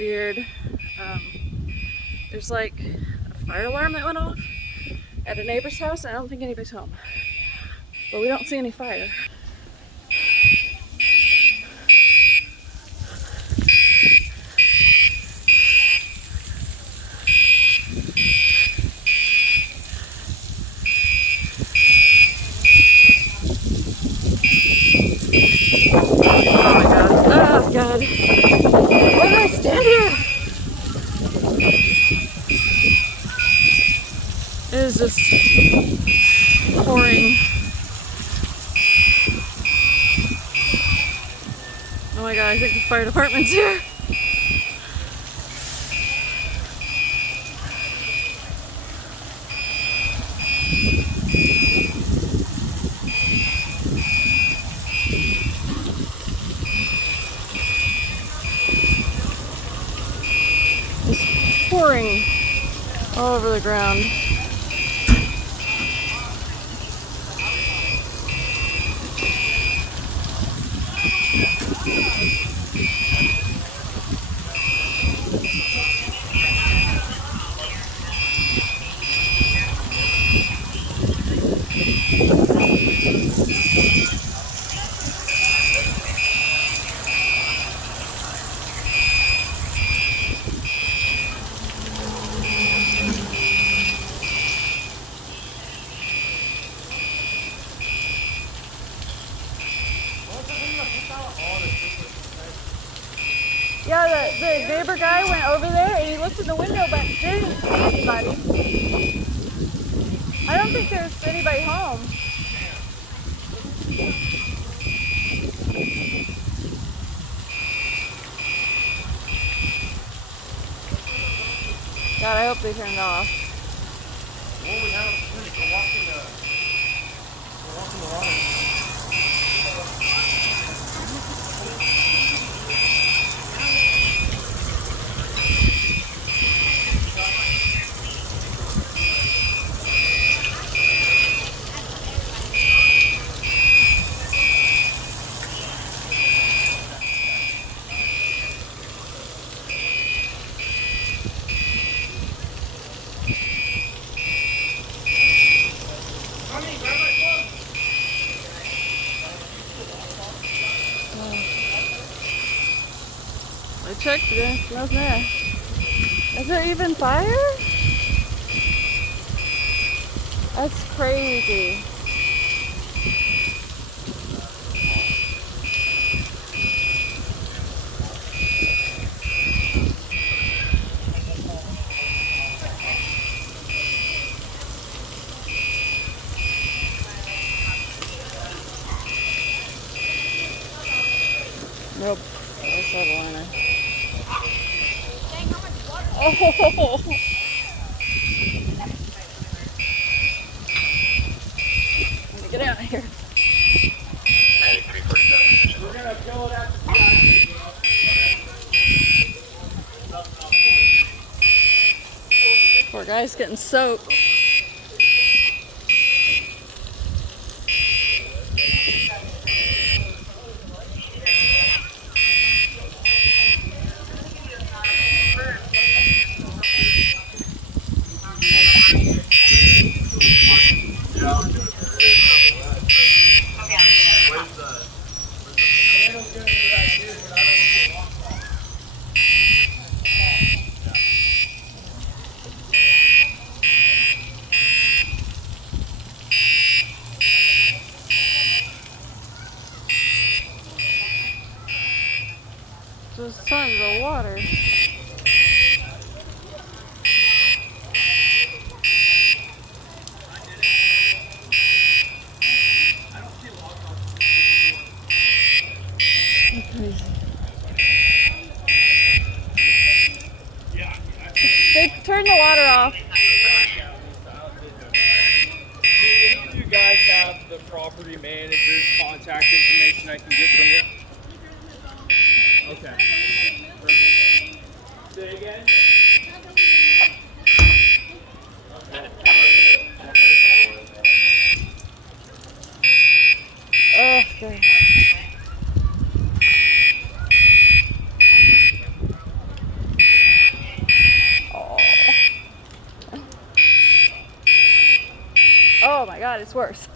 weird. There's like a fire alarm that went off at a neighbor's house, and I don't think anybody's home. But we don't see any fire. Oh God. Why did I stand here? It is just pouring. Oh my God, I think the fire department's here. It's pouring all over the ground. Yeah, the neighbor guy went over there and he looked in the window, but didn't see anybody. I don't think there's anybody home. God, I hope they turned it off. Well, we have a clinic. We're walking the water. I checked, there's nothing there. Is there even fire? That's crazy. Nope, that's out of liner. Oh! Let me get out of here. We're gonna fill it at the Poor guy's getting soaked. Just tons of water. They turned the water off. Do any of you guys have the property manager's contact information I can get from you? Okay. Perfect. Say again? Oh, God. God, it's worse.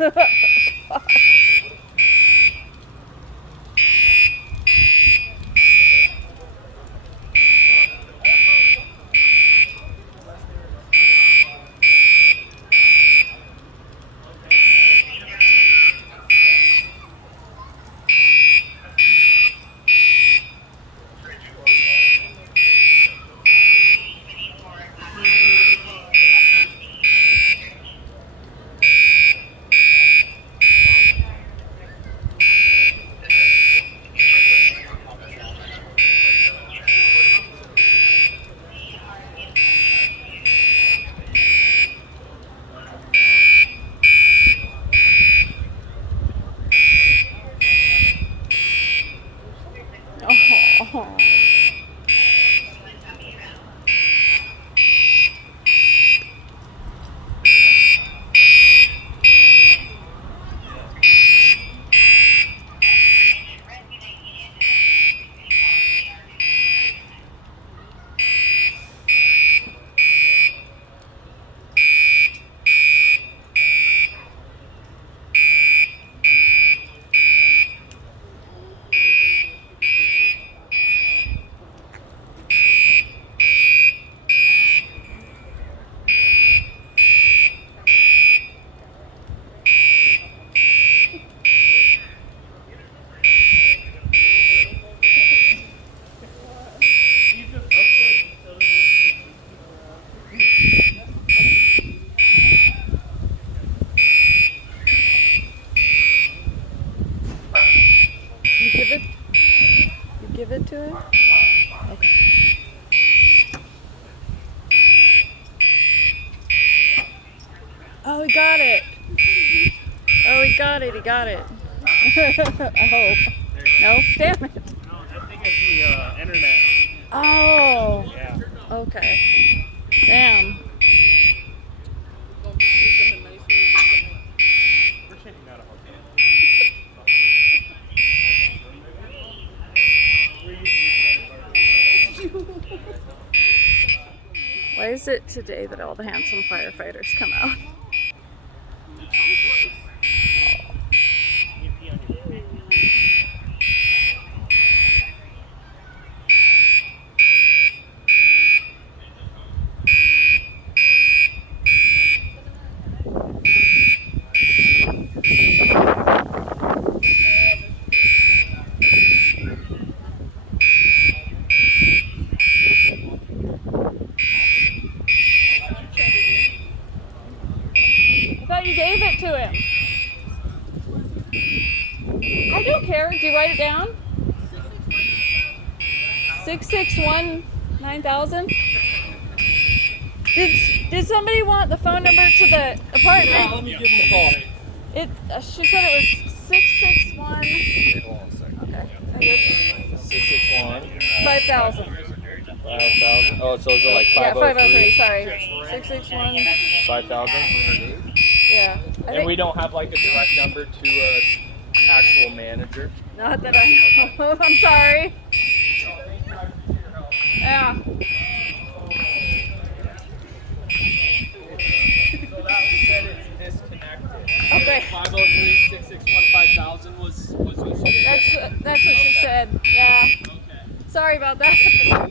Oh. You give it to him? Okay. Oh, he got it. Oh, he got it. He got it. I hope. No? Damn it. No, that thing is the internet. Oh. Yeah. Okay. Damn. We're checking out a hotel. Why is it today that all the handsome firefighters come out? I thought you gave it to him. I don't care. Do you write it down? 661-9000. Did somebody want the phone number to the apartment? Yeah, let me give him a call. She said it was 661. Hold on a second. Okay. And it's 661 5,000. 5,000. Oh, so is it like Yeah, 503? 503. Sorry. 661. 5,000? Yeah. I And think, we don't have like a direct number to a actual manager. not that I know. I'm sorry. Yeah. So that said it's disconnected. Okay. 503-661-5000 was what she did. That's what she said. Yeah. Okay. Sorry about that. Do you know what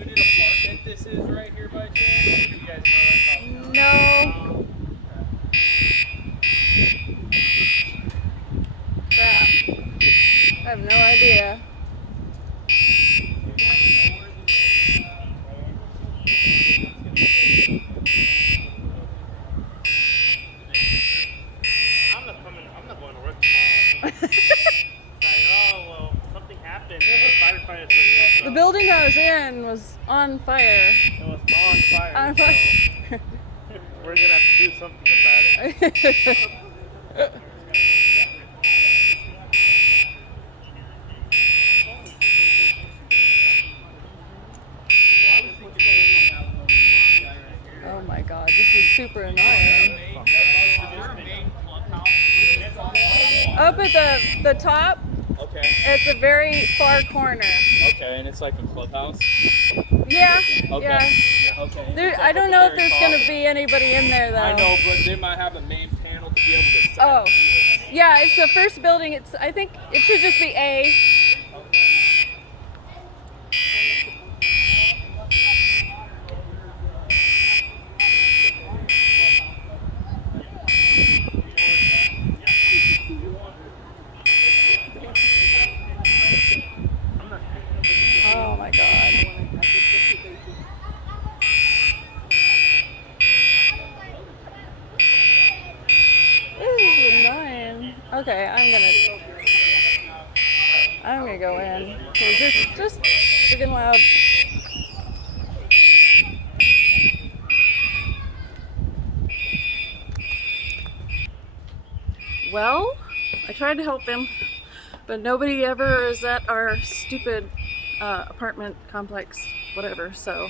unit apartment this is right here by chance? Do you guys know that? No. Crap. I have no idea. I'm not going to work tomorrow. Like, oh, well, something happened. The firefighters were here. The building I was in was on fire. It was on fire. On so fire. we're going to have to do something about it. Oh my god, this is super annoying. Up at the top, Okay. at the very far corner. Okay, and it's like a clubhouse. Yeah, Okay. yeah. Okay. There, It's I like don't at know the if there's very gonna top. be anybody in there though. I know, but they might have a main panel be able to sign Oh, this. yeah, it's the first building. I think it should just be A. Oh my god. This is annoying. Okay, I'm gonna go in because it's just freaking loud. Well, I tried to help him, but nobody ever is at our stupid apartment complex, whatever, so.